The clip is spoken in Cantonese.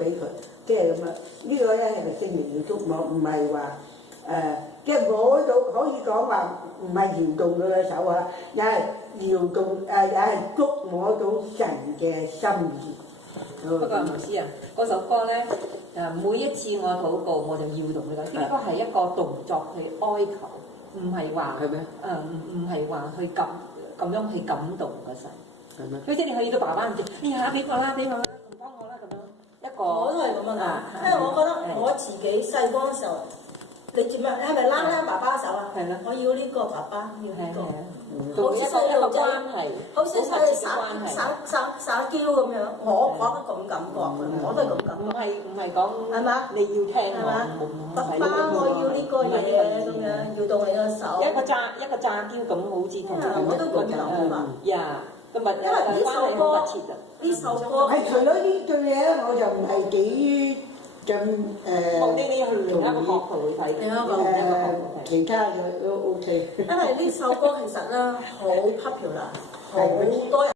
俾佢，即係咁啊！呢個咧係聖靈嘅觸摸，唔係話即係摸到可以講話唔係搖動佢嘅手啊，也係搖動也係觸摸到神嘅心意。不過牧師啊，嗰首歌咧每一次我禱告我就搖動佢啦，呢個係一個動作去哀求，唔係話係咩？唔係話去咁樣去感動個神。係咩？佢即係去到爸爸唔知，你下俾我啦，俾我啦，唔幫我啦咁樣一個。我都係咁樣啊，因為我覺得我自己細個嗰時候，你做咩？你係咪拉爸爸手啊？係啦。我要呢個爸爸，要呢個。好似細路仔，好似細路撒嬌咁樣，我覺得咁感覺嘅，我都係咁感覺。唔係講係嘛？你要聽係嘛？爸爸，我要呢個嘢咁樣，搖動你個手。一個詐嬌咁，好似同我都咁諗嘛。呀，今日因為呢首歌，呢首歌係除咗呢句嘢咧，我就唔係幾咁呢啲去另一個角度去睇，另一個角度睇。其他嘅都 OK。因為呢首歌其實咧好 popular，好多人。